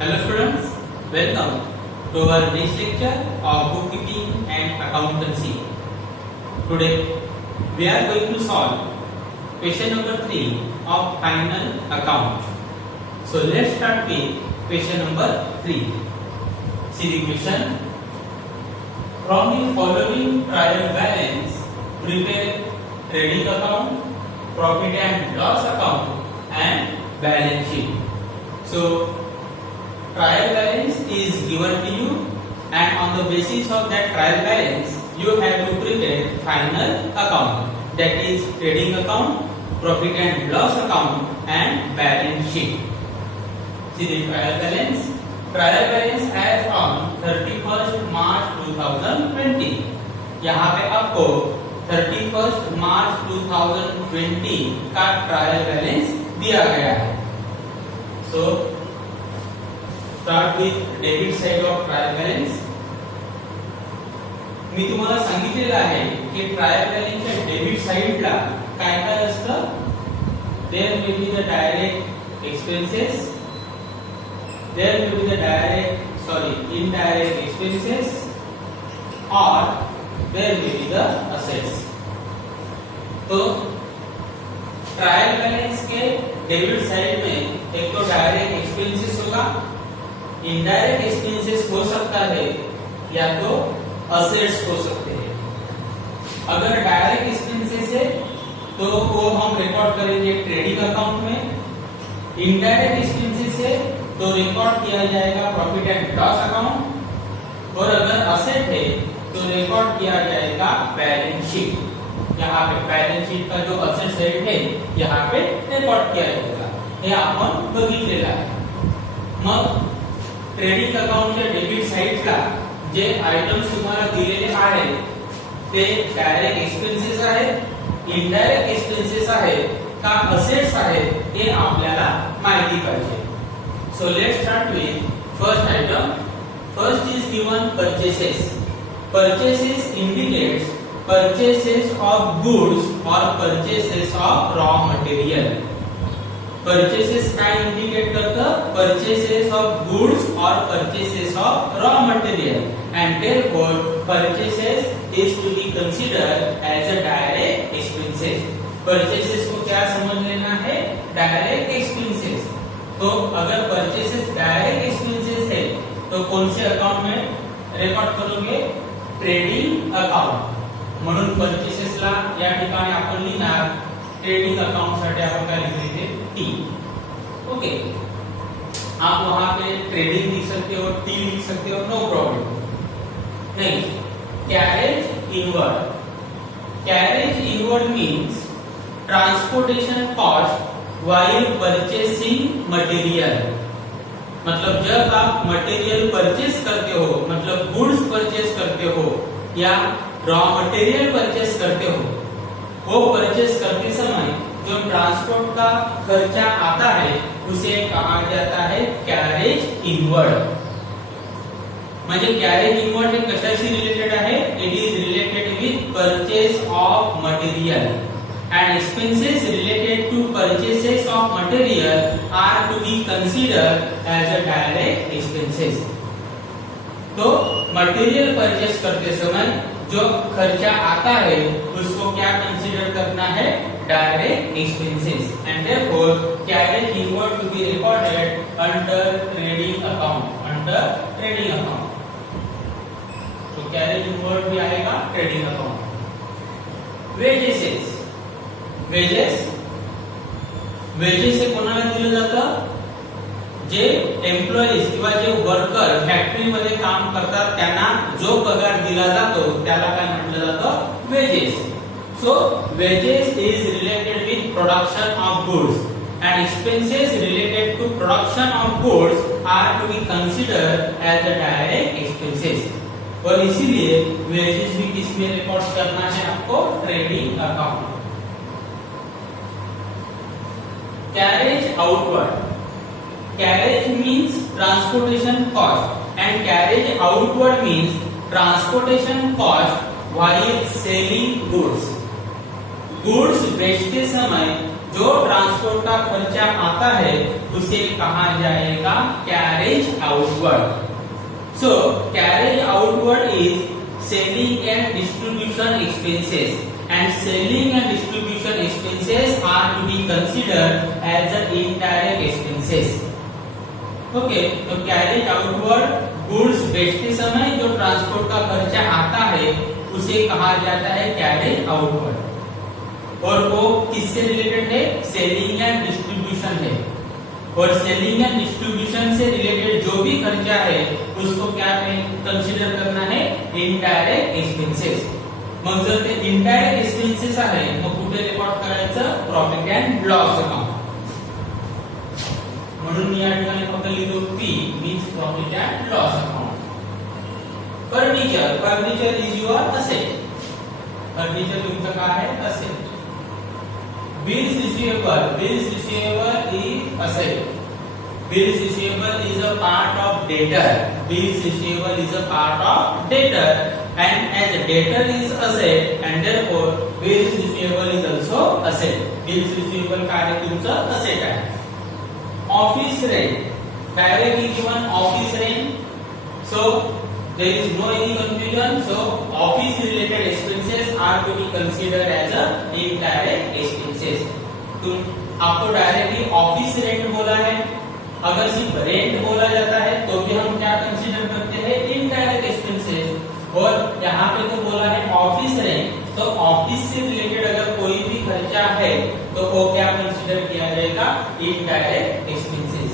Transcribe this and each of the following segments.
Hello students, welcome to our next lecture of bookkeeping and accountancy. Today we are going to solve question number 3 of final account. So let's start with question number 3. See the question. From the following trial balance, prepare trading account, profit and loss account and balance sheet. So trial balance is given to you, and on the basis of that trial balance you have to prepare final account, that is trading account, profit and loss account and balance sheet. See the trial balance. Trial balance as on 31st March 2020. यहाँ पे आपको 31st मार्च 2020 का trial balance दिया गया है. So start with debit side of trial balance. मी तुम्हाला सांगितलेलं आहे की ट्रायल बॅलन्सच्या डेबिट साइडला काय काय असतं. There will be the direct expenses, there will be the indirect expenses और there will be the assets. तो ट्रायल बैलेंस के डेबिट साइड में एक तो डायरेक्ट एक्सपेंसेस होगा, इनडायरेक्ट एक्सपेंसेस हो सकता है या तो असेट्स हो सकते हैं. अगर डायरेक्ट एक्सपेंसेस है तो वो हम रिकॉर्ड करेंगे ट्रेडिंग अकाउंट में. इनडायरेक्ट एक्सपेंसेस है तो रिकॉर्ड किया जाएगा प्रॉफिट एंड लॉस अकाउंट, और अगर असेट है तो रिकॉर्ड किया जाएगा बैलेंस शीट. यहाँ पे बैलेंस शीट का जो असेट साइड है यहाँ पे रिकॉर्ड किया जाएगा. हे आपण बघितलेलं आहे. मग ट्रेडिंग अकाउंटच्या डेबिट साइडला जे आयटम्स तुम्हाला दिलेले आहेत ते डायरेक्ट एक्सपेन्सेस आहेत, इनडायरेक्ट एक्सपेन्सेस आहेत का असेट्स आहेत हे आपल्याला माहिती पाहिजे. So let's start with first item. First is given purchases. Purchases indicates purchases of goods or purchases of raw material. Purchases काय indicate करतं? Purchases of goods or purchases of raw material, and therefore purchases is to be considered as a direct expenses. Purchases को क्या समझ लेना है? Direct expenses. तो अगर purchases direct expenses है तो कौन से अकाउंट में रिकॉर्ड करोगे? Trading account. म्हणून परचेसेसला या ठिकाणी आपण लिहिणार ट्रेडिंग अकाउंट साठी आपण काय लिखेंगे टी. ओके, आप वहां पे ट्रेडिंग लिख सकते हो, टी लिख सकते हो, नो प्रॉब्लम. नहीं, carriage inward. Carriage inward means transportation cost while purchasing material. मतलब जब आप मटेरियल परचेस करते हो, मतलब गुड्स परचेस करते हो या रॉ मटेरियल परचेस करते हो, वो परचेस करते समय जो ट्रांसपोर्ट का खर्चा आता है उसे कहा जाता है कैरेज इनवर्ड. म्हणजे कैरेज इनवर्ड हे कशाशी रिलेटेड आहे? It is related with purchase of material, and expenses related to purchases of material are to be considered as a direct expenses. तो मटेरियल परचेस करते समय जो खर्चा आता है उसको क्या कंसीडर करना है? Direct expenses, and therefore carriage inward to be recorded under trading account. Under trading account तो कैरेज इनवर्ड भी आएगा ट्रेडिंग अकाउंट. वेजेस. वेजेस हे कोणाला दिलं जातं? जे एम्प्लॉईज किंवा जे वर्कर फॅक्टरी मध्ये काम करतात त्यांना जो पगार दिला जातो त्याला काय म्हटलं जातं? Wages. So wages is related with production of goods, and expenses related to production of goods are to be considered as a direct expenses. और इसीलिए वेजेस भी किसमें रिकॉर्ड करना है आपको? Trading account. Carriage outward. Carriage means transportation cost and carriage outward means transportation cost while selling goods. Goods बेचते समय जो ट्रांसपोर्ट का खर्चा आता है उसे कहा जाएगा carriage outward. So carriage outward is selling and distribution expenses, and selling and distribution expenses are to be considered as the indirect expenses. Okay, तो कैरेज आउटवर्ड गुड्स बेचते समय जो ट्रांसपोर्ट का खर्चा आता है उसे कहा जाता है कैरेज आउटवर्ड, और वो किससे रिलेटेड है? सेलिंग एंड डिस्ट्रीब्यूशन है, और सेलिंग एंड डिस्ट्रीब्यूशन से रिलेटेड जो भी खर्चा है उसको क्या कंसीडर करना है? Indirect expenses. मग जर ते इनडायरेक्ट एक्सपेन्सेस आहे मग कुठे रेकॉर्ड करायचं? Profit and loss account. म्हणून या ठिकाणी फक्त लिहितो P means profit and loss account. Furniture, furniture is your asset, furniture तुमचं काय आहे? Asset. Bills receivable, bills receivable is asset, bills receivable is a part of debtor, bills receivable is a part of debtor, and as a debtor is asset and therefore bills receivable is also asset, bills receivable काय आहे? तुमचं asset आहे। office rent, directly given office rent, so there is no any confusion, so office related expenses are to be considered as a indirect expenses। तुम आपको directly office rent बोला है, अगर सिर्फ रेंट बोला जाता है तो भी हम क्या कंसीडर करते हैं? Indirect expenses. और यहाँ पे तो बोला है ऑफिस रेंट, तो ऑफिस से रिलेटेड अगर कोई भी खर्चा है तो वो क्या कंसीडर किया जाएगा? Indirect expenses.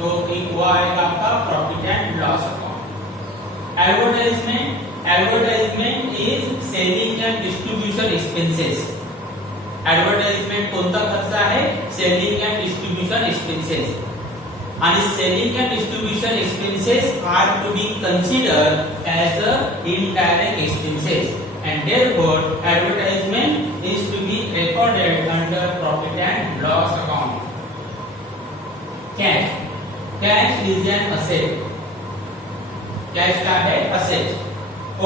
तो एक वो आएगा आपका profit and loss account. Advertisement, advertisement is selling and distribution expenses. Advertisement कोणता खर्च आहे? Selling and distribution expenses. आणि selling and distribution expenses are to be considered as a indirect expenses, and therefore advertisement is to be recorded under profit and loss account. Cash, cash is an asset, cash का है asset.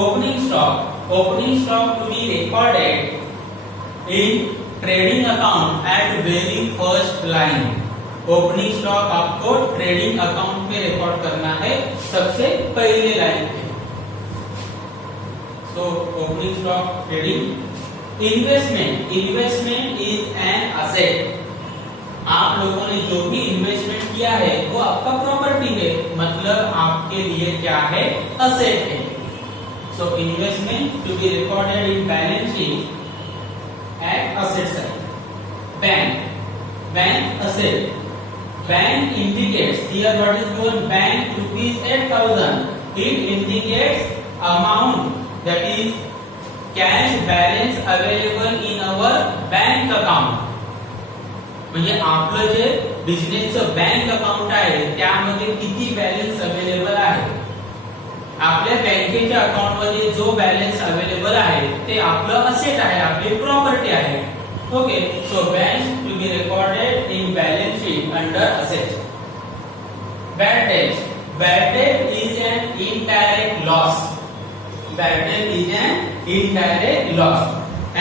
Opening stock, opening stock to be recorded in trading account at very first line. Opening stock आपको trading account में रिकॉर्ड करना है सबसे पहले लाइन पे। So opening stock trading. Investment, investment is an asset. आप लोगों ने जो भी इन्वेस्टमेंट किया है वो आपका प्रॉपर्टी है, मतलब आपके लिए क्या है? असेट है। So investment to be recorded in balance sheet at asset side. Bank, bank asset. Bank indicates here what is given? Bank rupees 8,000. It indicates amount, that is cash balance available in our bank account. म्हणजे आपलं जे बिझनेसचं bank account आहे त्यामध्ये किती balance available आहे? आपल्या बँकेच्या अकाउंट मध्ये जो बॅलन्स अवेलेबल आहे ते आपलं असेट आहे, आपली प्रॉपर्टी आहे। Okay, so bank to be recorded in balance sheet under asset. Bad debt, bad debt is an indirect loss. Bad debt is an indirect loss,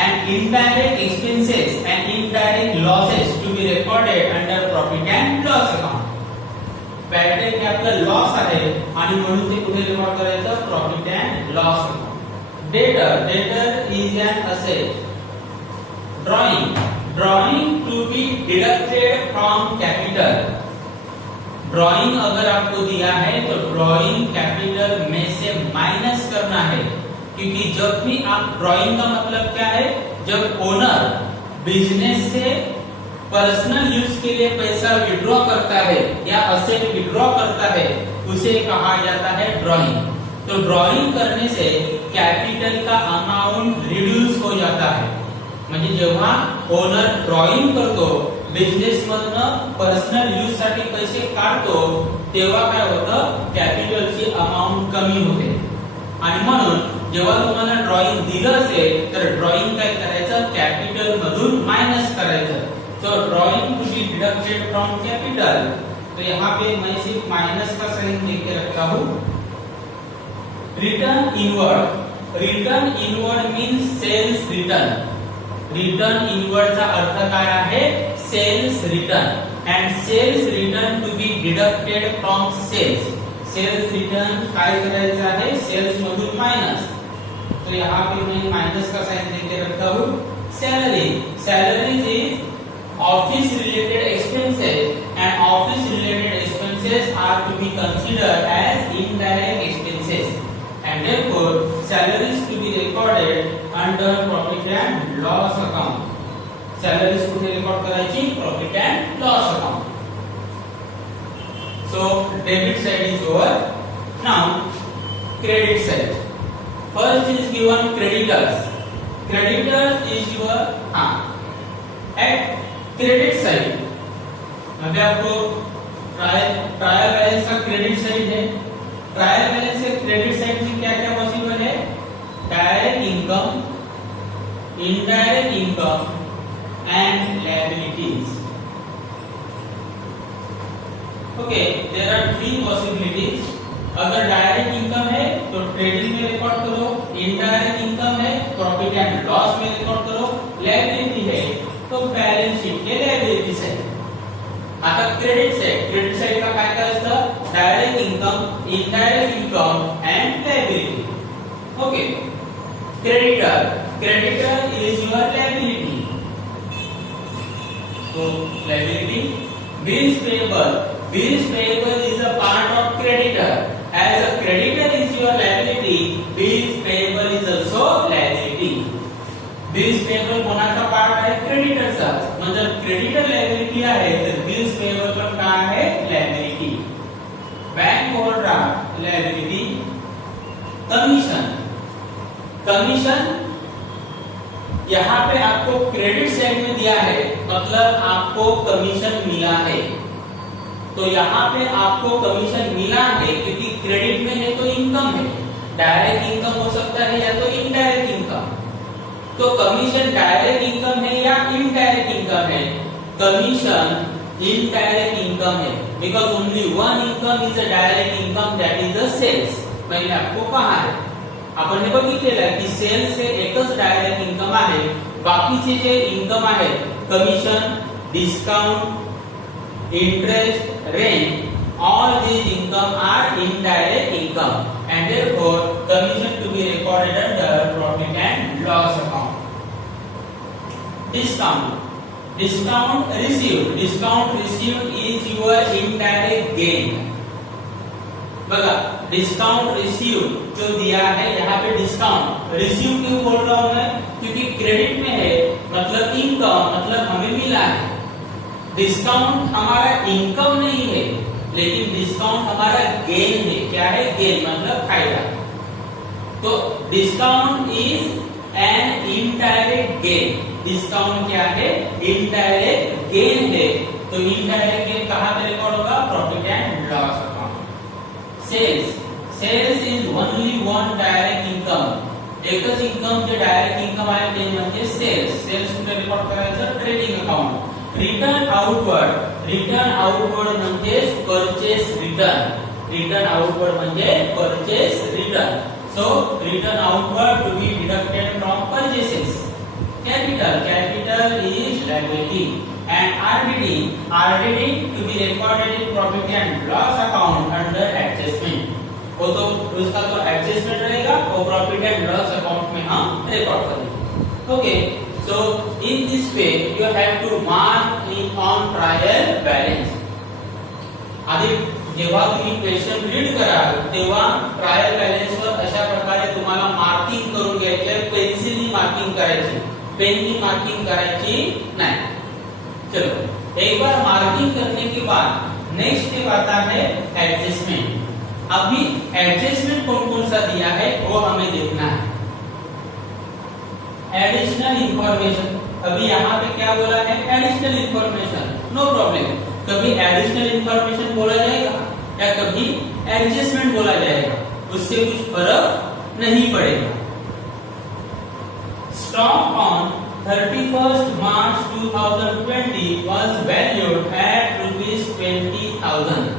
and indirect expenses and indirect losses to be recorded under profit and loss account. Bad debt हे आपलं लॉस आहे आणि म्हणून ते कुठे रेकॉर्ड करायचं? Profit and loss account. Debtor, debtor is an asset. Drawing, drawing to be deducted from capital. Drawing अगर आपको दिया है तो ड्राइंग कैपिटल में से माइनस करना है, क्योंकि जब भी आप ड्राइंग का मतलब क्या है? जब ओनर बिजनेस से पर्सनल यूज के लिए पैसा विड्रॉ करता है या असेट विड्रॉ करता है उसे कहा जाता है ड्राइंग। तो ड्राइंग करने से कैपिटल का अमाउंट रिड्यूस हो जाता है। म्हणजे जेव्हा ओनर ड्रॉइंग करतो बिझनेस मधनं पर्सनल यूज साठी पैसे काढतो तेव्हा काय होतं? कॅपिटलची अमाउंट कमी होते। आणि म्हणून जेव्हा तुम्हाला ड्रॉइंग दिलं असेल तर ड्रॉइंग काय करायचं? कॅपिटल मधून माइनस करायचं। So drawing to be deducted from capital. तो यहाँ पे मैं सिर्फ माइनस का साइन देके रखता हूँ। Return inward, return inward means sales return. Return इनवर्डचा अर्थ काय आहे? Sales return and sales return to be deducted from sales. Sales return काय करायचं आहे? सेल्स मधून माइनस. तो यहाँ पे मैं माइनस का साइन देके रखता हूँ. Salary, salaries is office related expenses and office related expenses are to be considered as indirect expenses and therefore salaries to be recorded under profit and loss account. Salaries कुठे रेकॉर्ड करायची? Profit and loss account. So debit side is over. Now credit side. First is given creditors. Creditors is your at credit side. अभी आपको trial balance का credit side है. Trial balance से credit side में क्या क्या पॉसिबल है? Direct income, indirect income and liabilities. Okay, there are three possibilities. अगर डायरेक्ट इनकम है तो ट्रेडिंग में रिकॉर्ड करो, इनडायरेक्ट इनकम है प्रॉफिट एंड लॉस में रिकॉर्ड करो, लायबिलिटी है तो बैलेंस शीट के लायबिलिटी साइड. आता क्रेडिट साइड का काय काय असतं? Direct income, indirect income and liability. Okay, creditor is your liability. तो liability. Bills payable is a part of creditor. As a creditor is your liability, bills payable is also liability. Bills payable कोणाचा पार्ट आहे? क्रेडिटरचा. म्हणजे creditor liability आहे तर bills payable पण काय आहे? Liability. Bank overdraft liability. Commission यहाँ पे आपको क्रेडिट साइड में दिया है, मतलब आपको कमीशन मिला है. तो यहाँ पे आपको कमीशन मिला है क्योंकि क्रेडिट में है तो इनकम है. डायरेक्ट इनकम हो सकता है या तो इनडायरेक्ट इनकम. तो कमीशन डायरेक्ट इनकम है या इनडायरेक्ट इनकम है? कमीशन इनडायरेक्ट इनकम है because only one income is a direct income, that is the sales. मैंने आपको कहा है, आपण हे बघितलेलं आहे की सेल्स हे एकच डायरेक्ट इनकम आहे. बाकीचे जे इनकम आहे commission, discount, interest, rent, all these income are indirect income and therefore commission to be recorded under profit and loss account. Discount received is your indirect gain. बघा, डिस्काउंट रिसीव जो दिया है यहाँ पे discount receive क्यों बोल रहा हूं मैं? क्योंकि क्रेडिट में है मतलब इनकम, मतलब हमें मिला है. डिस्काउंट हमारा इनकम नहीं है लेकिन डिस्काउंट हमारा गेन है. क्या है? गेन मतलब फायदा. तो discount is an indirect gain. Discount क्या है? इनडायरेक्ट गेन है. तो इनडायरेक्ट गेन कहां पे रिकॉर्ड होगा? Profit and loss account. Sales is only one direct income. एकच इनकम जे डायरेक्ट इनकम आहे ते म्हणजे सेल्स कुठे रिकॉर्ड करायचं? Trading account. रिटर्न आउटवर्ड म्हणजे purchase return. So return outward to be deducted from purchases. Capital is liability and RDD to be recorded in profit and loss account under adjustment. वो तो उसका तो एडजस्टमेंट रहेगा वो profit and loss account में हम रिकॉर्ड करेंगे. Okay, so in this way you have to mark in on trial balance. आधी जेव्हा तुम्ही क्वेश्चन रीड कराल तेव्हा ट्रायल बॅलन्स वर अशा प्रकारे तुम्हाला मार्किंग करून घ्यायचे. पेन्सिलनी मार्किंग करायची, पेननी मार्किंग करायची नाही. चलो, एक बार मार्किंग करने के बाद नेक्स्ट स्टेप आता है एडजस्टमेंट. अभी एडजस्टमेंट कौन कौन सा दिया है वो हमें देखना है. Additional information. अभी यहाँ पे क्या बोला है? Additional information. No problem. कभी एडिशनल इंफॉर्मेशन बोला जाएगा या कभी एडजस्टमेंट बोला जाएगा, उससे कुछ फर्क नहीं पड़ेगा. Stock on 31st March 2020 was valued at ₹20,000.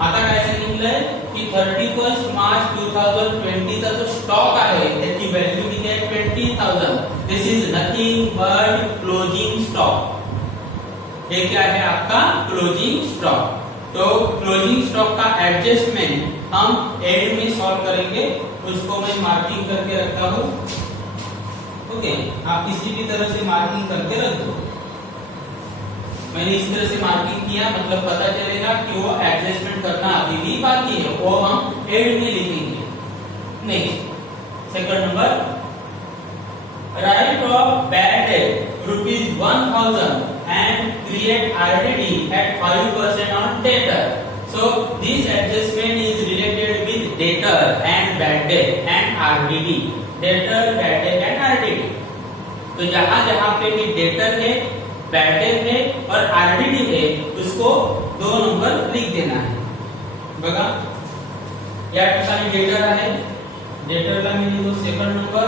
आता काय सांगितलंय की 31st March 2020 चा जो स्टॉक आहे त्याची व्हॅल्यू किती आहे? 20,000. This is nothing but closing stock. ये क्या है आपका क्लोजिंग स्टॉक। तो क्लोजिंग स्टॉक का एडजस्टमेंट हम एंड में सॉल्व करेंगे, उसको मैं मार्किंग करके रखता हूं। ओके, आप किसी भी तरह से मार्किंग करके रख दो। मैंने इस तरह से मार्किंग किया, मतलब पता चलेगा कि वो एडजस्टमेंट करना अभी भी बाकी है, वो हम एंड में लिखेंगे। Next second number, right of bad debt ₹1000 and create RDD at 5% on debtor. So this adjustment is related with debtor and bad debt and RDD. Debtor, bad debt and RDD. तो जहां जहां पे भी debtor है, bad debt है और RDD है, उसको 2 नंबर लिख देना है। बघा या ठिकाणी debtor आहे, debtor ला मी लिहितो second number.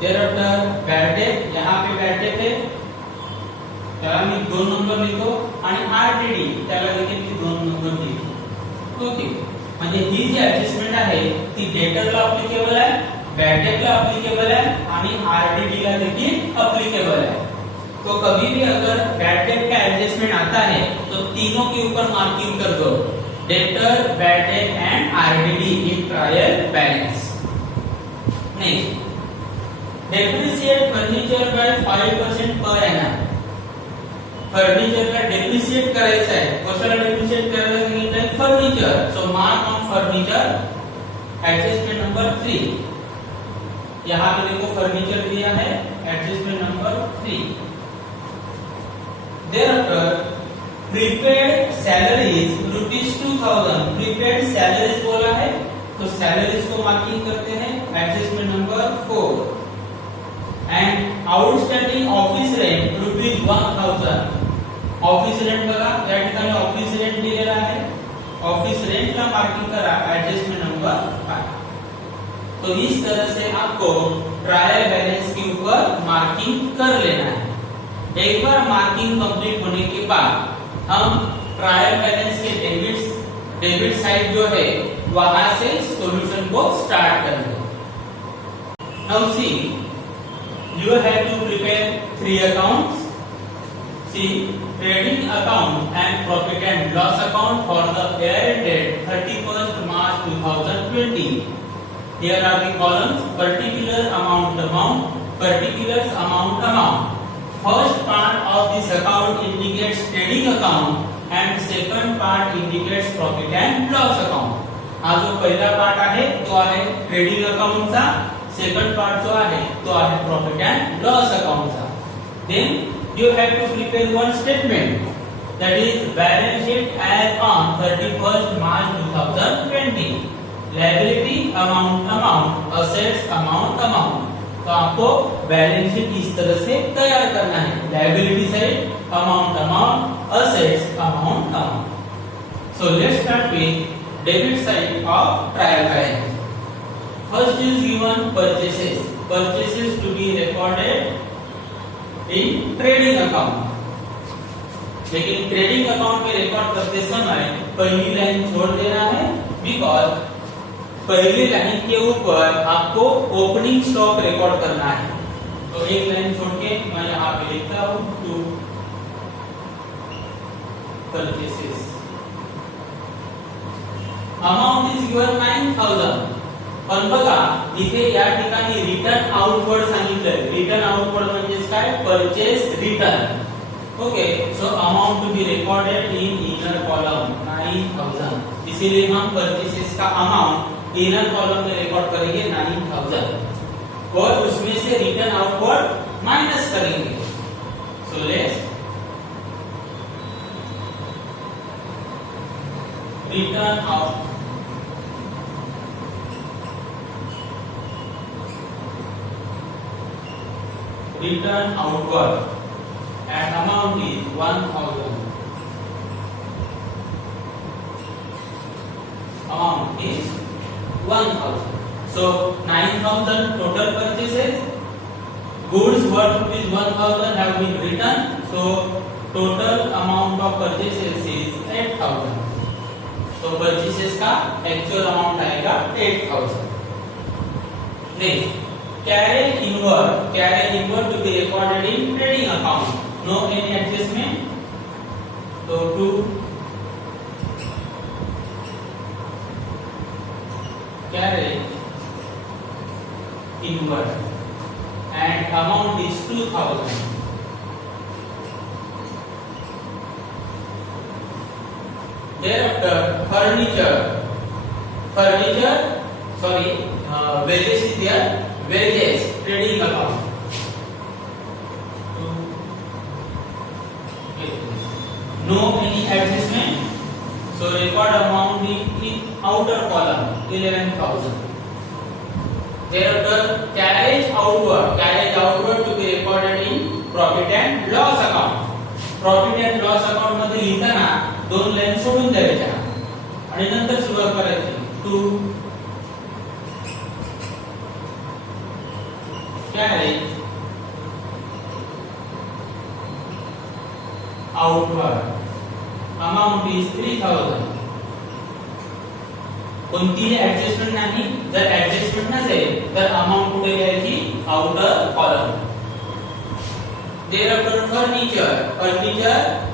thereafter bad debt, यहाँ पे bad debt है, त्याला मी 2 नंबर लिहितो आणि आरडीडी त्याला देखील मी 2 नंबर लिहितो। ओके, म्हणजे ही जी ऍडजस्टमेंट आहे ती डेटरला अप्लिकेबल आहे, बॅड डेटला अप्लिकेबल आहे आणि आरडीडी ला देखील अप्लिकेबल है। तो कभी भी अगर बैड डेट का एडजस्टमेंट आता है तो तीनों के ऊपर मार्किंग कर दो, debtor, bad debt and RDD in trial balance. Next, depreciate furniture by 5% per annum. फर्निचरला डेप्रिशिएट करायचं आहे, कशाला डेप्रिशिएट करायला सांगितलंय? फर्निचर। सो mark on furniture, adjustment number 3। यहां पे देखो फर्नीचर दिया है, adjustment number 3। thereafter prepaid salaries ₹2000। prepaid salaries बोला है तो सैलरीज को मार्किंग करते हैं, adjustment number 4। And outstanding office rent ₹1000। Office rent बघा या ठिकाणी ऑफिस रेंट दिलेला आहे, ऑफिस रेंट ला मार्किंग करा, एडजस्टमेंट नंबर 5। तो इस तरह से आपको ट्रायल बैलेंस के ऊपर मार्किंग कर लेना है। एक बार मार्किंग कंप्लीट होने के बाद हम ट्रायल बैलेंस के डेबिट साइड जो है वहां से सॉल्यूशन को स्टार्ट करेंगे। Now see, you have to prepare 3 accounts. See, trading account and profit and loss account for the year ended 31st March 2020. Here are the columns: particular amount, particulars amount. First part of this account indicates trading account and second part indicates profit and loss account. हा जो पहिला पार्ट आहे तो आहे ट्रेडिंग अकाउंटचा, second part जो आहे तो आहे प्रॉफिट अँड लॉस अकाउंटचा। Then you have to prepare one statement, that is balance sheet as on 31st March 2020, liability amount, assets amount। तो आपको बैलेंस शीट इस तरह से तैयार करना है, liability side amount, assets amount. So let's start with debit side of trial balance. First is given purchases to be recorded in trading account. लेकिन trading account में रिकॉर्ड करते समय पहली लाइन छोड़ देना है, बिकॉज पहली लाइन के ऊपर आपको ओपनिंग स्टॉक रिकॉर्ड करना है। तो एक लाइन छोड़ के मैं यहाँ पे लिखता हूँ to purchases. Amount is given 9000। पण बघा इथे या ठिकाणी रिटर्न आउटवर्ड सांगितलंय, रिटर्न आउटवर्ड म्हणजे काय? Purchase return. Okay, so amount to be recorded in inner column 9000। इसीलिए हम परचेसेस का अमाउंट इनर कॉलम में रिकॉर्ड करेंगे 9000 और उसमें से रिटर्न आउटवर्ड माइनस करेंगे। So let's return out return outward and amount is 1000। Amount is 1000। So 9000 total purchases, goods worth ₹1000 have been returned, so total amount of purchases is 8000। तो purchases का actual amount आएगा 8000। Next carry inward to be recorded in trading account. No any adjustment. So to carry inward and amount is 2000. Thereafter wages is there, wages trading account. No any adjustment, so record amount in outer column 11,000. Thereafter carriage outward to be recorded in profit and loss account. Profit and loss account मध्ये लिहिताना दोन लाईन सोडून द्यायच्या आणि नंतर सुरुवात करायची. To carriage outward amount is 3000. कोणतीही ऍडजस्टमेंट नाही. जर ऍडजस्टमेंट नसेल तर अमाउंट कुठे घ्यायची? Outer column. Thereafter furniture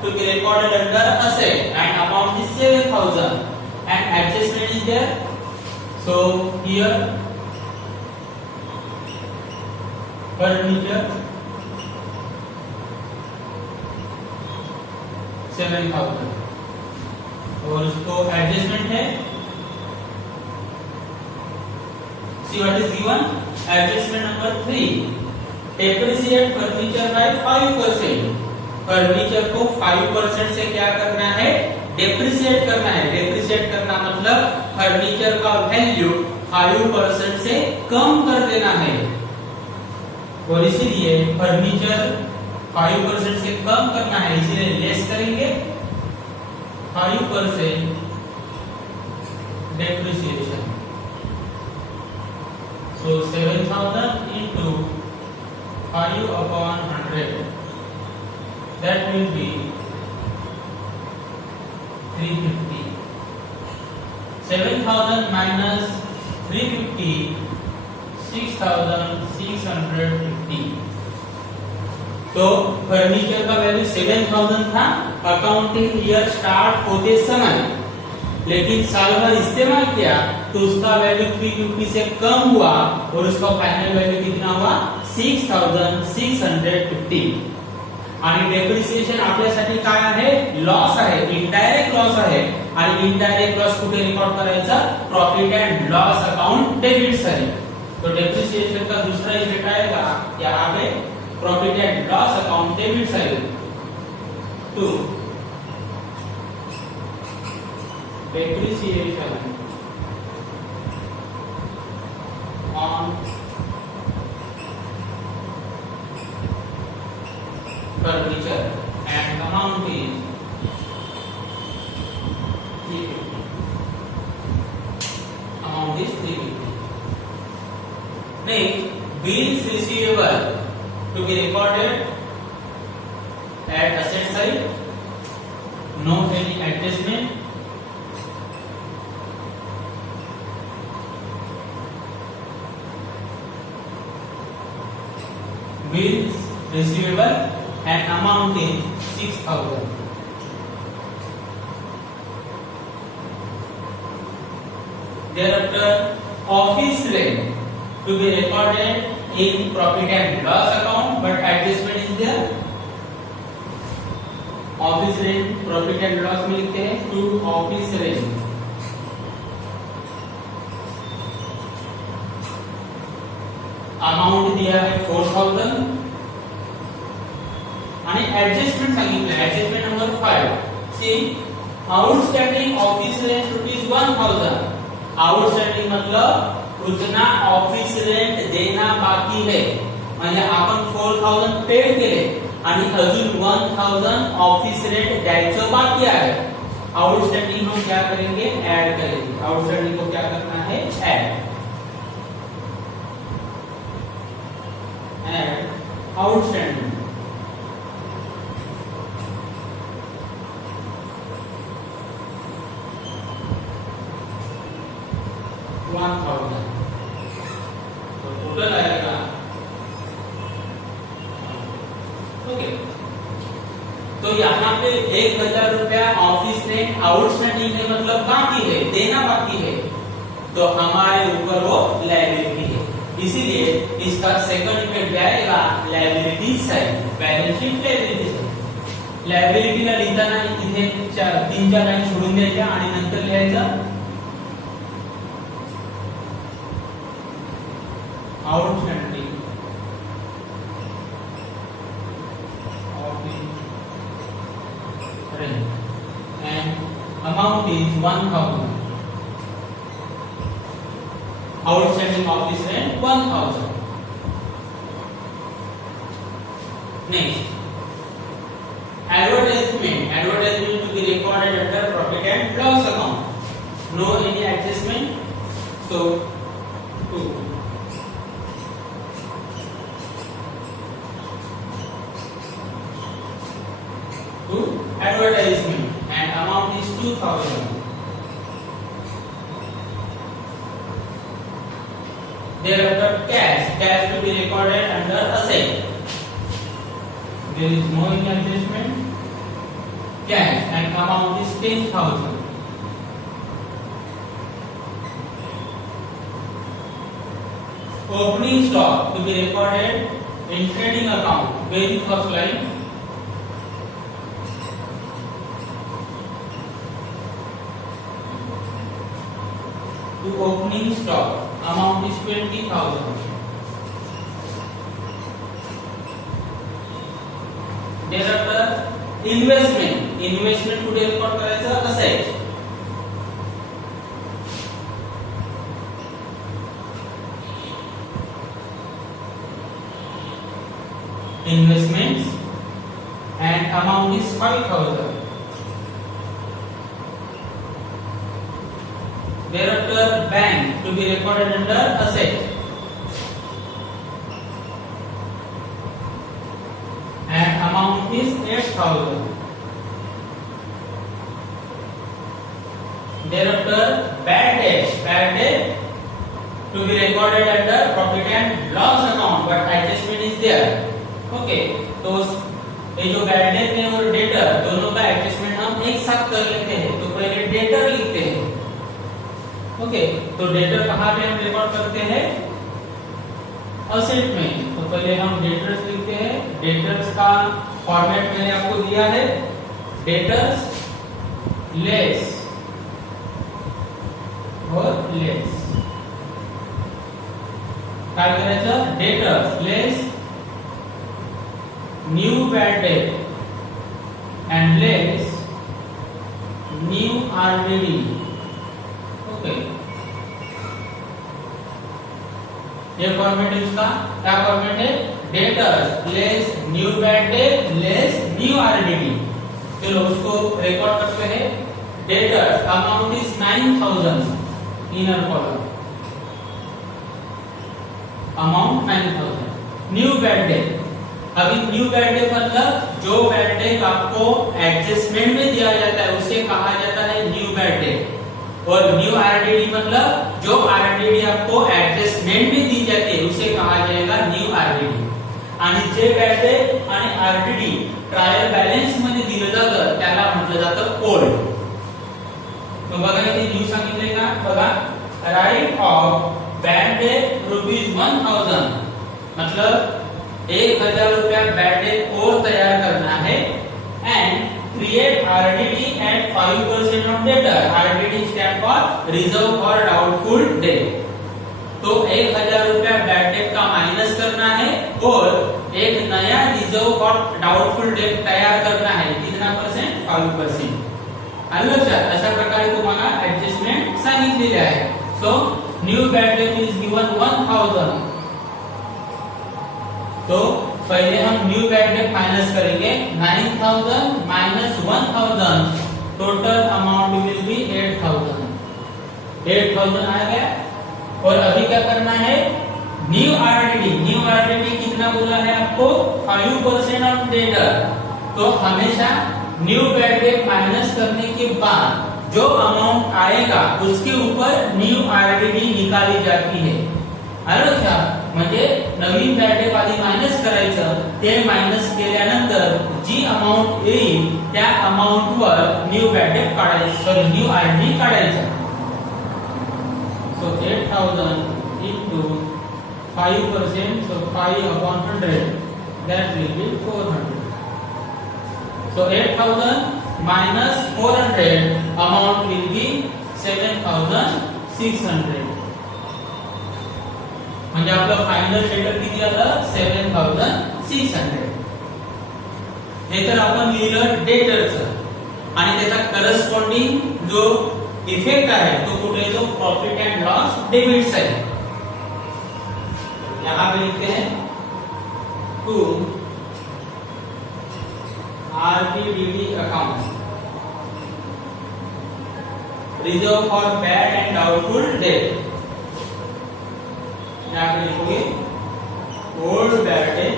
to be recorded under asset and amount is 7000 and adjustment is there. So here furniture 7000 और उसको एडजस्टमेंट है. See what is given? Adjustment number 3. Depreciate furniture by 5%. फर्नीचर को 5% से क्या करना है? डेप्रिसिएट करना है. डेप्रिसिएट करना मतलब फर्नीचर का वैल्यू 5% से कम कर देना है. और इसीलिए फर्नीचर 5% से कम करना है, इसलिए लेस करेंगे 5% डेप्रिसिएशन. So 7000 into 5/100, that will be 350. 7000 minus 350, 6650. तो फर्नीचर का वैल्यू 7000 था अकाउंटिंग ईयर स्टार्ट होते समय, लेकिन साल भर इस्तेमाल किया तो उसका वैल्यू 350 से कम हुआ और उसका फाइनल वैल्यू कितना हुआ? 6650. आणि डेप्रिसिएशन आपल्यासाठी काय आहे? लॉस आहे, इनडायरेक्ट लॉस आहे. आणि इनडायरेक्ट लॉस कुठे रेकॉर्ड करायचा? Profit and loss account debit side. तो डेप्रिसिएशन का दूसरा इफेक्ट आएगा यहाँ पे profit and loss account debit side. 2 depreciation on furniture and amount is 350. Amount is 350. Next, bills receivable to be recorded at asset side. No any adjustment. Bills receivable and amount is 6000. Thereafter office rent to be recorded in profit and loss account, but adjustment is there. Office rent profit and loss में लिखते हैं to office rent. Amount दिया है 4000 आणि ऍडजस्टमेंट सांगितलं. Adjustment number 5. सी outstanding office rent ₹1000. आउटस्टैंडिंग मतलब उतना office rent देना बाकी है. म्हणजे आपण 4000 पेड केले आणि अजून 1000 ऑफिस रेंट द्यायचं बाकी आहे. आउटस्टैंडिंग हम क्या करेंगे? ऐड करेंगे. आउटस्टैंडिंग को क्या करना है? ऐड. आउटस्टैंडिंग 1000. तो टोटल आएगा यहाँ पे 1000 रुपया ऑफिस रेंट आउटस्टैंडिंग है, मतलब बाकी है, देना बाकी है, तो हमारे ऊपर वो लायबिलिटी है। इसीलिए इसका सेकंड इफेक्ट क्या आएगा, liability side, balance sheet liability side. लायबिलिटीला लिहिताना इथे 3-4 लाईन सोडून द्यायच्या आणि नंतर लिहायचं outstanding and amount is 1000, outstanding office rent 1000. Next, advertisement to be recorded under profit and loss account, no any adjustment, so 2. Advertisement and amount is 2000. Thereafter cash to be recorded under asset. There is no adjustment. Cash and amount is 10,000. Opening stock to be recorded in trading account. Very first line. To opening stock, amount is 20,000. Thereafter investment कुठे रेकॉर्ड करायचं, asset. Investments and amount is 5,000. Thereafter bank to be recorded under asset and amount is 8,000. Thereafter bad debt to be recorded under profit and loss account, but adjustment is there. Okay, तो ये जो bad debt है और debtor दोनों का एडजस्टमेंट हम एक साथ कर लेते हैं। तो पहले debtor लिखते हैं। ओके, तो डेटर कहाँ पे हम रिकॉर्ड करते हैं, असेट में। तो पहले हम डेटर्स लिखते हैं। डेटर्स का फॉर्मेट मैंने आपको दिया है, डेटर्स लेस और लेस। काय करायचं, debtors less new bad debt and less new RDD. Okay, ये फॉर्मेट है उसका। क्या फॉर्मेट है, debtors less new bad debt less new RDD. चलो उसको रिकॉर्ड करते हैं। Debtors amount is 9000, inner column amount 9000। New bad debt, अभी न्यू बैड डेट मतलब जो बैड डेट आपको एडजस्टमेंट में दिया जाता है उसे कहा जाता है न्यू बैड डेट। और न्यू आरडीडी मतलब जो आरडीडी आपको एडजस्टमेंट में दी जाती है उसे कहा जाएगा न्यू आरडीडी। आणि जे बॅड डेट आणि आरडीडी ट्रायल बॅलन्स मध्ये दिलं जातं त्याला म्हटलं जातं ओल्ड। तो बघा इथे न्यू सांगितले का, बघा राइट ऑफ बॅड डेट ₹1000, मतलब 1000 रुपया बॅड डेट और तैयार करना है and create RDD at 5% of debtor. RDD stand for reserve for doubtful debt. तो 1000 रुपया बैड डेट का माइनस करना है और एक नया रिजर्व फॉर डाउटफुल डेट तैयार करना है। कितना परसेंट, 5%। आलं लक्षात, अशा प्रकारे तुम्हाला ऍडजस्टमेंट सांगितलेले आहे। So new bad date is given 1000। तो पहले हम न्यू बैड डेट माइनस करेंगे, 9000 माइनस 1000, टोटल अमाउंट विल बी 8000। 8000 आ गया। और अभी क्या करना है, न्यू आरडीडी। न्यू आरडीडी कितना बोला है आपको, 5% ऑफ डेटर। तो हमेशा न्यू बैड डेट माइनस करने के बाद जो अमाउंट आएगा उसके ऊपर न्यू आरडीडी निकाली जाती है। अच्छा, म्हणजे नवीन बॅड डेट आधी मायनस करायचं, ते मायनस केल्यानंतर जी अमाउंट येईल त्या अमाउंट वर न्यू बॅड डेट काढायचं, सॉरी न्यू आरडी काढायचं. सो 8000 into 5%, so 5 upon 100, that will be 400. So 8000 minus 400, amount will be 7600. म्हणजे आपलं फायनल टोटल किती आलं 7600. हे तर आपण लिहिलं डेटरचं आणि त्याचा करस्पॉन्डिंग जो इफेक्ट आहे तो कुठे येतो profit and loss debit side. यहां पे लिखते हैं to RBDD account reserve for bad and doubtful debt. यहाँ पे लिखोगे old bad debt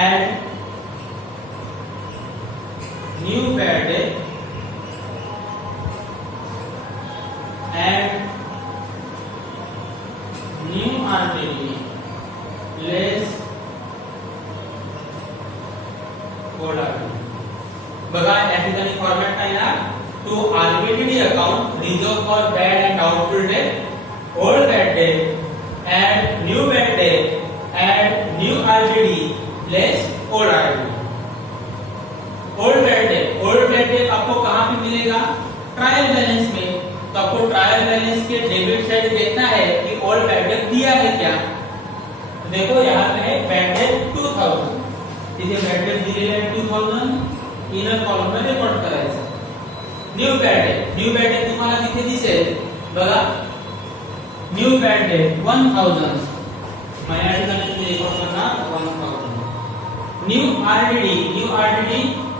and new bad debt and new RTD less old RTD. बघा या ठिकाणी फॉर्मॅट काय ना to RBDD account reserve for bad and doubtful debt old bad debt and new bad debt and new RTD less old RD. Old bad debt आपको कहां पे मिलेगा trial balance में. तो आपको ट्रायल बैलेंस के डेबिट साइड देखना है कि ओल्ड बैड डेट दिया है क्या. तो देखो यहाँ पे है बैड डेट 2000, तिथे बैड डेट दिलेला आहे 2000, इनर कॉलम मध्ये रिपोर्ट करायचं. न्यू बॅड डेट तुम्हाला तिथे दिसेल बघा न्यू बॅड डेट 1000. मग या ठिकाणी तुम्ही रिपोर्ट करणार 1000. New RDD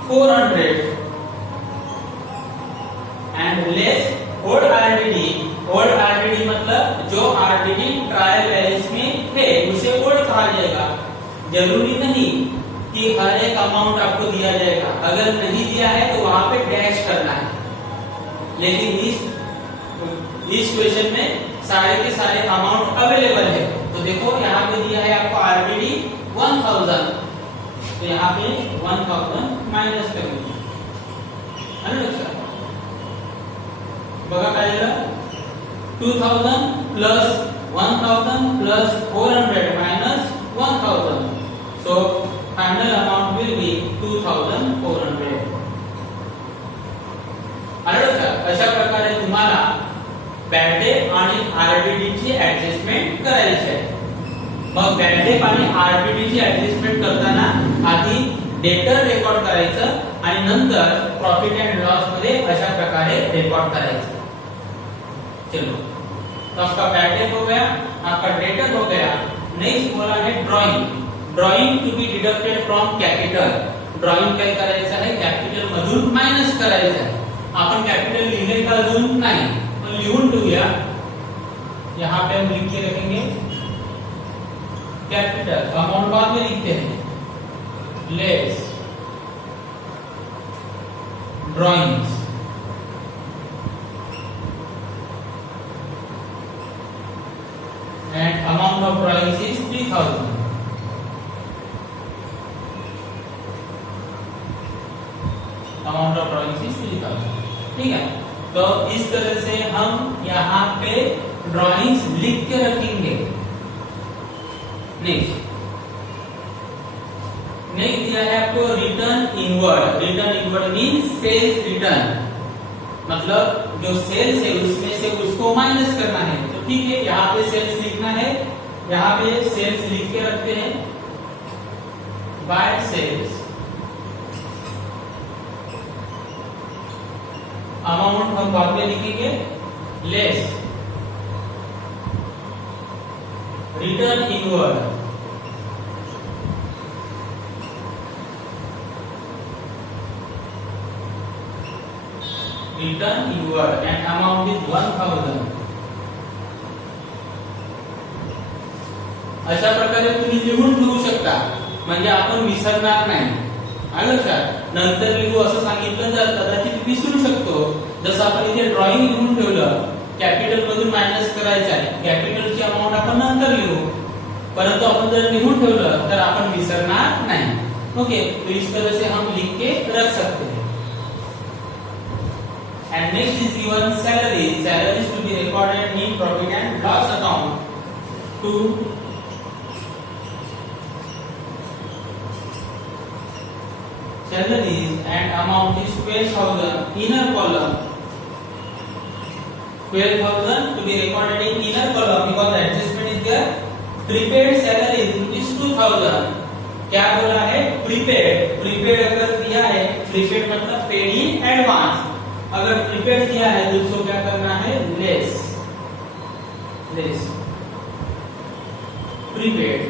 400 and less old RDD मतलब जो आरडीडी ट्रायल बैलेंस में है उसे ओल्ड कहा जाएगा. जरूरी नहीं कि हर एक अमाउंट आपको दिया जाएगा, अगर नहीं दिया है तो वहां पे डैश करना है. लेकिन इस क्वेश्चन में सारे के सारे अमाउंट अवेलेबल है. तो देखो यहाँ पे दिया है आपको आरडीडी 1000, तो यहाँ पे 1000 माइनस करेंगे. बघा काय झालं 2000 प्लस 1000 प्लस 400 माइनस 1000. So final amount will be 2400. अशा प्रकारे तुम्हाला बॅड डेट आणि आरडीडी ची ऍडजस्टमेंट करायची आहे. मग बॅड डेट आणि आरडीडी ची ऍडजस्टमेंट करताना आधी डेटर रेकॉर्ड करायचं आणि नंतर प्रॉफिट अँड लॉस मध्ये अशा प्रकारे रेकॉर्ड करायचं. चलो तो आपका बैड डेट हो गया, आपका डेटर हो गया. नेक्स्ट बोला है drawing to be deducted from capital. Drawing काय करायचं आहे कॅपिटल मधून मायनस करायचं आहे. आपण कॅपिटल लिहिले का अजून नाही पण लिहून ठेवूया. यहाँ पे हम लिख के रखेंगे कैपिटल, अमाउंट बाद में लिखते हैं less drawings and amount of drawings is 3000. amount of drawings is 3000. ठीक है, तो इस तरह से हम यहाँ पे ड्राइंग्स लिख के रखेंगे. नेक्स्ट दिया है आपको return inward means sales return, मतलब जो सेल्स है उसमें से उसको माइनस करना है. तो ठीक है, यहाँ पे सेल्स लिखना है, यहाँ पे सेल्स लिख के रखते हैं. बाय सेल्स अमाउंट हम बाद में लिखेंगे less return inward. Return inward and amount is 1000. अशा प्रकारे तुम्ही लिहून ठेवू शकता, म्हणजे आपण विसरणार नाही. आलं लक्षात? नंतर लिहू असं सांगितलं तर कदाचित विसरू शकतो. जसं आपण इथे ड्रॉइंग लिहून ठेवलं, कॅपिटल मधून मायनस करायचं आहे, कॅपिटलची अमाउंट आपण नंतर लिहू, परंतु आपण जर लिहून ठेवलं तर आपण विसरणार नाही. ओके, तो इस तरह से हम लिख के रख सकते हैं. And next is given salaries. Salaries to be recorded in profit and loss account. To salaries and amount is 12,000. Inner column 12,000 to be recorded in inner column because the adjustment is there. Prepaid salaries is 2,000. क्या बोला है? Prepaid. Prepaid अगर दिया है, प्रीपेड मतलब paid in advance. अगर प्रीपेड दिया है तो उसको क्या करना है? Less prepaid.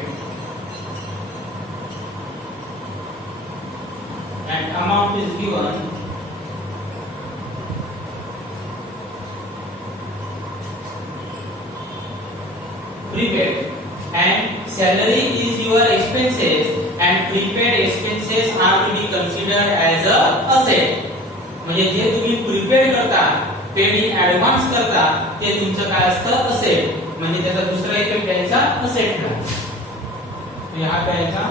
And amount is given prepaid and salary is your expenses and prepaid expenses are to be considered as a asset. म्हणजे जे तुम्ही प्रीपेड करता, पेड इन ऍडव्हान्स करता, ते तुमचं काय असतं? असेट. म्हणजे त्याचा दुसरा इफेक्ट द्यायचा असेटला. हा द्यायचा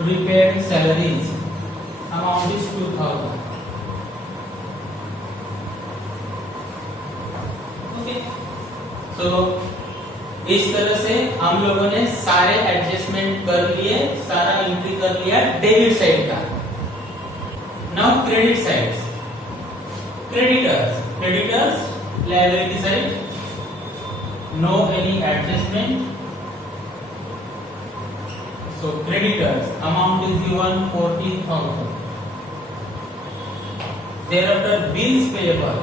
prepaid salaries amount is 2,000. तो इस तरह से हम लोगों ने सारे एडजस्टमेंट कर लिए, सारा एंट्री कर लिया डेबिट साइड का. Now credit side. Creditors liability side, no any adjustment. So creditors amount is given 14,000. thereafter bills payable.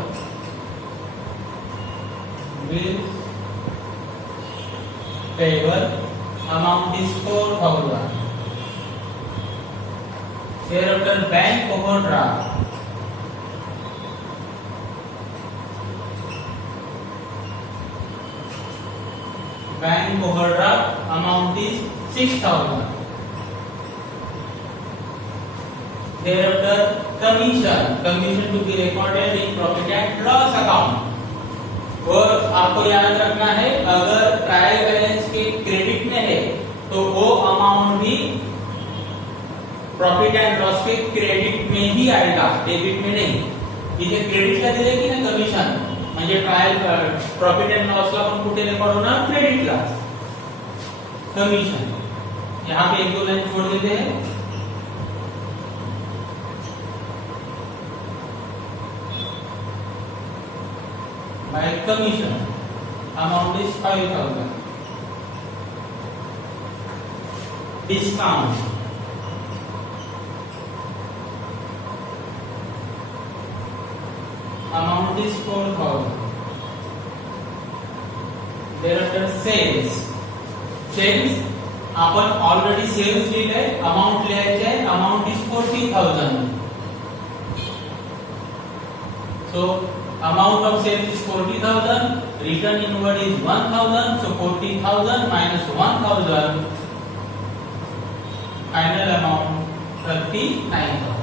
Bills payable amount is 4,000. Thereafter bank overdraft. Bank overdraft amount is 6,000. Thereafter commission to be recorded in profit and loss account. और आपको याद रखना है, अगर trial balance के क्रेडिट में है तो वो अमाउंट भी प्रॉफिट एंड लॉस के क्रेडिट में ही आएगा, डेबिट में नहीं. इथे क्रेडिटला दिले की ना कमिशन, म्हणजे ट्रायल प्रॉफिट एंड लॉसला पण कुठे रेकॉर्ड होणार? क्रेडिटला कमिशन. यहाँ पे एक दो लाइन छोड़ देते हैं. By commission amount is 5,000. Discount amount is 4,000. Thereafter sales आपण ऑलरेडी सेल्स लिहिले, अमाउंट लिहायचे आहे. Amount is 40,000. So amount of sales is 40,000, return inward is 1,000, so 40,000 minus 1,000, final amount 39,000.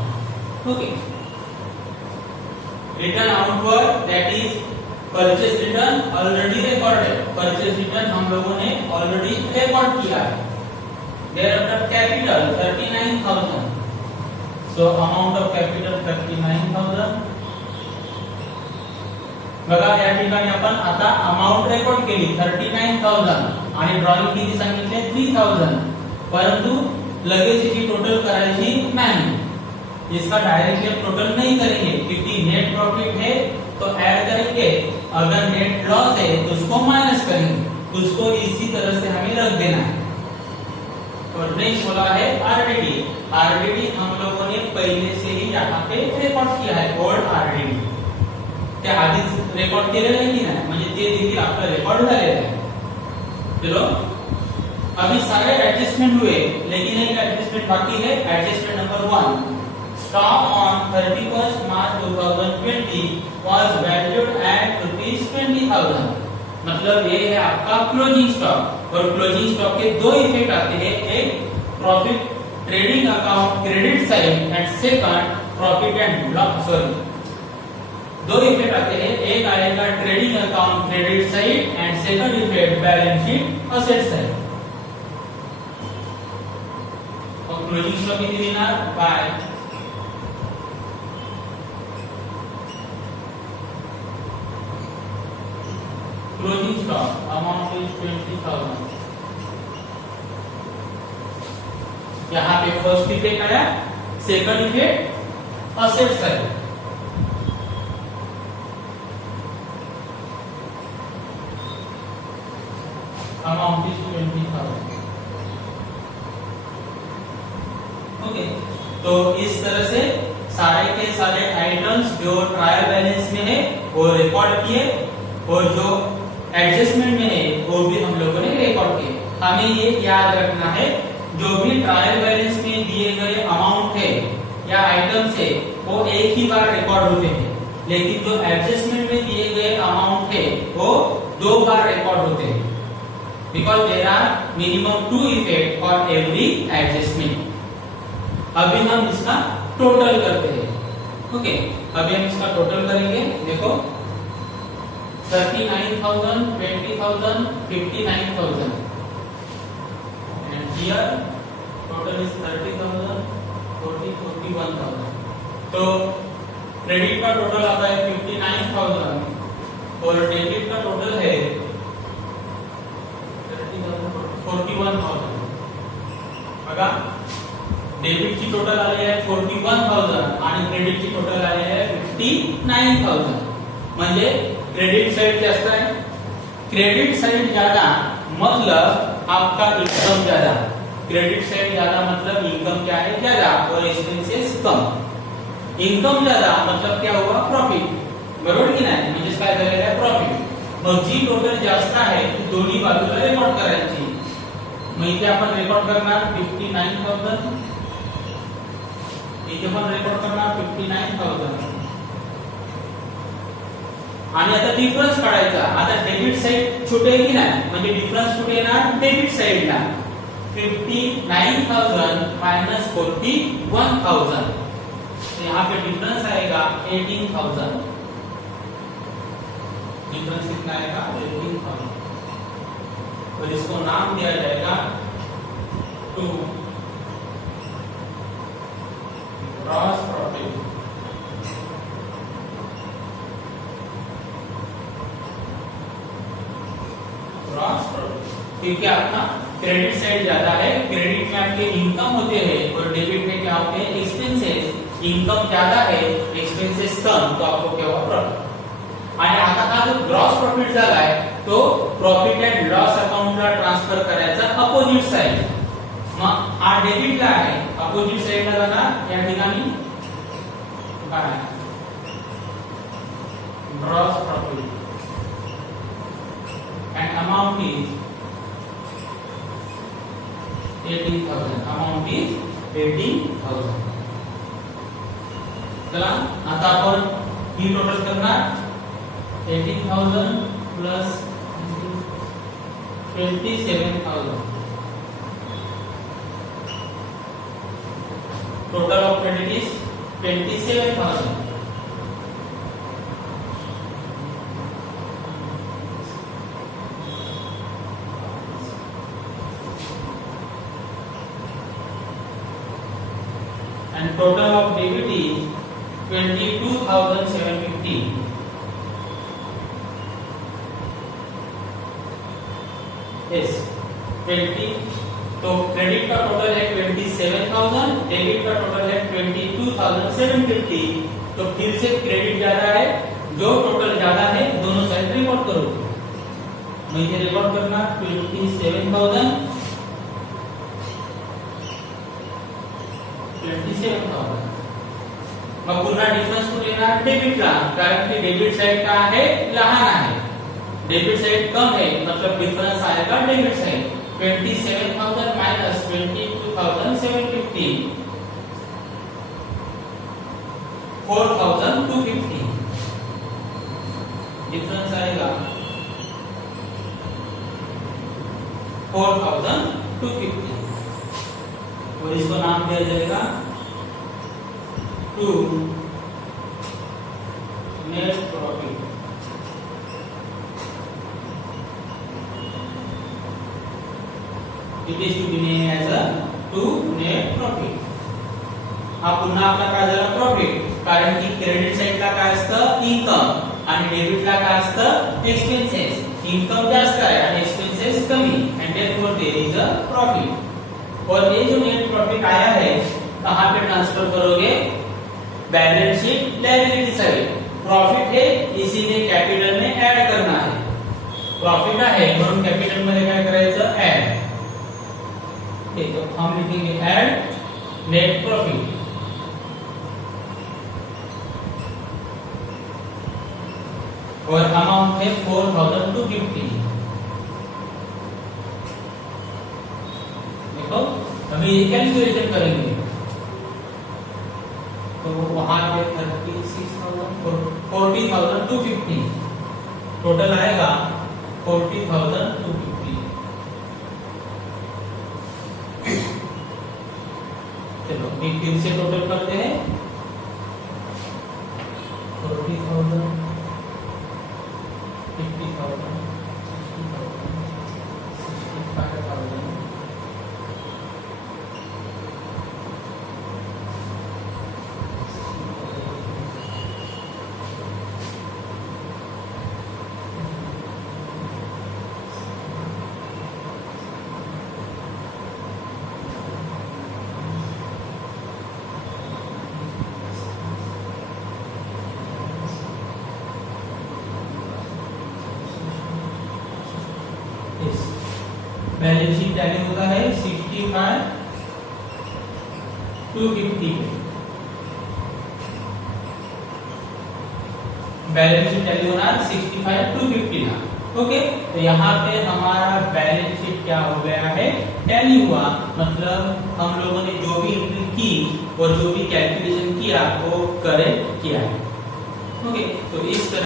Okay. Return outward, that is purchase return already recorded. Purchase return हम लोगों ने already record किया है. Thereafter capital 39,000. So amount of capital 39,000. बघा या ठिकाणी आपण आता अमाउंट रेकॉर्ड केली 39,000 आणि ड्रॉइंग किती सांगितले 3,000, परंतु लगेच इसकी टोटल करायची नहीं. इसका डायरेक्टली टोटल नहीं करेंगे क्योंकि नेट प्रॉफिट है तो ऐड करेंगे, अगर नेट लॉस है तो उसको माइनस करेंगे. उसको इसी तरह से हमें रख देना है. तो नेक्स्ट बोला है आरडीडी. आरडीडी हम लोगों ने पहले से ही यहाँ पे रिकॉर्ड किया है. ओल्ड आरडीडी त्या आधीच रेकॉर्ड केलेलं आहे की नाही, म्हणजे ते देखील आपलं रेकॉर्ड झालेलं आहे. चलो अभी सारे एडजस्टमेंट हुए, लेकिन एक एडजस्टमेंट बाकी है. Adjustment number 1, stock on 31 March 2020 was valued at ₹20,000। मतलब ये है आपका क्लोजिंग स्टॉक, और क्लोजिंग स्टॉक के दो इफेक्ट आते हैं, एक profit trading account credit side and second profit and loss, sorry दो इफेक्ट आते हैं, एक आएगा trading account credit side and second effect balance sheet asset side. और क्लोजिंग स्टॉक किती देणार by closing stock amount is 20,000। यहाँ पे फर्स्ट इफेक्ट आया, second effect asset side. Amount is 20,000। ओके, तो इस तरह से सारे के सारे आइटम्स जो ट्रायल बैलेंस में है वो रिकॉर्ड किए, और जो एडजस्टमेंट में है वो भी हम लोगों ने रिकॉर्ड किए। हमें ये याद रखना है, जो भी ट्रायल बैलेंस में दिए गए अमाउंट है या आइटम्स है वो एक ही बार रिकॉर्ड होते हैं, लेकिन जो एडजस्टमेंट में दिए गए अमाउंट है वो दो बार रिकॉर्ड होते हैं, because there are minimum 2 effect for every adjustment। अभी हम इसका टोटल करते हैं। ओके, अभी हम इसका टोटल करेंगे। देखो 39,000, 20,000, 59,000 and here total is 30,000, 40, 41,000। तो क्रेडिट का टोटल आता है 59,000 और डेबिट का टोटल है 41,000। बघा, डेबिटची टोटल आली आहे 41,000 आणि क्रेडिटची टोटल आली आहे 59,000। म्हणजे क्रेडिट साइड जास्त है, क्रेडिट साइड ज्यादा मतलब आपका इनकम ज्यादा, क्रेडिट साइड ज्यादा मतलब इनकम क्या है ज्यादा और एक्सपेंसेस कम। इनकम ज्यादा मतलब क्या हुआ प्रॉफिट, बरोबर की नाही, म्हणजे काय झालेलं आहे प्रॉफिट। मग जी टोटल जास्त आहे ती दोन्ही बाजूला रेकॉर्ड करायची। मग इथे आपण रेकॉर्ड करणार 59,000, इथे पण रेकॉर्ड करणार 59,000 आणि आता डिफरन्स काढायचा। आता डेबिट साइड छोटे आहे की नाही, म्हणजे डिफरन्स कुठे येणार डेबिट साइडला 59,000 माइनस 41,000, तो यहाँ पे डिफरेंस आएगा 18,000। डिफरेंस कितना आएगा 18,000, और इसको नाम दिया जाएगा to gross profit. Gross profit क्योंकि आपका क्रेडिट साइड ज्यादा है, क्रेडिट में आपके इनकम होते हैं और डेबिट में क्या होते हैं एक्सपेंसेस। इनकम ज्यादा है एक्सपेंसेस कम, तो आपको क्या हुआ प्रॉफिट। आणि आता हा जो ग्रॉस प्रॉफिट झालाय तो प्रॉफिट अँड लॉस अकाउंटला ट्रान्सफर करायचा अपोजिट साइड। मग हा डेबिटला आहे, अपोजिट साइडला जाणार या ठिकाणी काय gross profit and amount is 18,000। amount is 18,000। चला आता आपण ही टोटल करणार 18,000 प्लस 27,000। Total of credit is 27,000। and total of debit is 22,750। yes 20, तो क्रेडिट का टोटल है 27,000, डेबिट का टोटल है 22,750। तो फिर से क्रेडिट ज्यादा है, जो टोटल ज्यादा है दोनों साइड रिकॉर्ड करो। मुझे रिकॉर्ड करना 27,000 27,000। मग पुन्हा डिफरन्स कुठे येणार डेबिटला, कारण की डेबिट साइड का आहे लहान आहे, डेबिट साइड कम है मतलब डिफरेंस आएगा डेबिट साइड। 27,000 माइनस 22,750 4,250। 4250 और इसको नाम दिया जाएगा to net profit. It is to be name as a to net profit. हा पुन्हा आपला काय झाला प्रॉफिट, कारण की क्रेडिट साइडला काय असतं इन्कम आणि डेबिटला काय असतं एक्सपेन्सेस। इनकम जास्त है और एक्सपेंसेस कमी and therefore there is a profit. और ये जो नेट प्रॉफिट आया है कहां पे ट्रांसफर करोगे, balance sheet liability side. Profit है इसीलिए कैपिटल में ऐड करना है, प्रॉफिट आहे म्हणून कैपिटल मध्ये काय करायचं ऐड। ठीक है, हम लिखेंगे ऐड नेट प्रॉफिट और अमाउंट है 4250। देखो अभी कैलकुलेशन करेंगे तो वहां पे 40,250 टोटल आएगा 40,250। चलो एक फिर से टोटल करते हैं 40,000 50,000 65,000 बैलेंस शीट टैली होता है 65,250 पे। बैलेंस शीट टैली होना 65,250 ना। ओके, तो यहाँ पे हमारा बैलेंस शीट क्या हो गया है टैली हुआ, मतलब हम लोगों ने जो भी एंट्री की और जो भी कैलकुलेशन किया वो करेक्ट किया है। ओके, तो इस तरह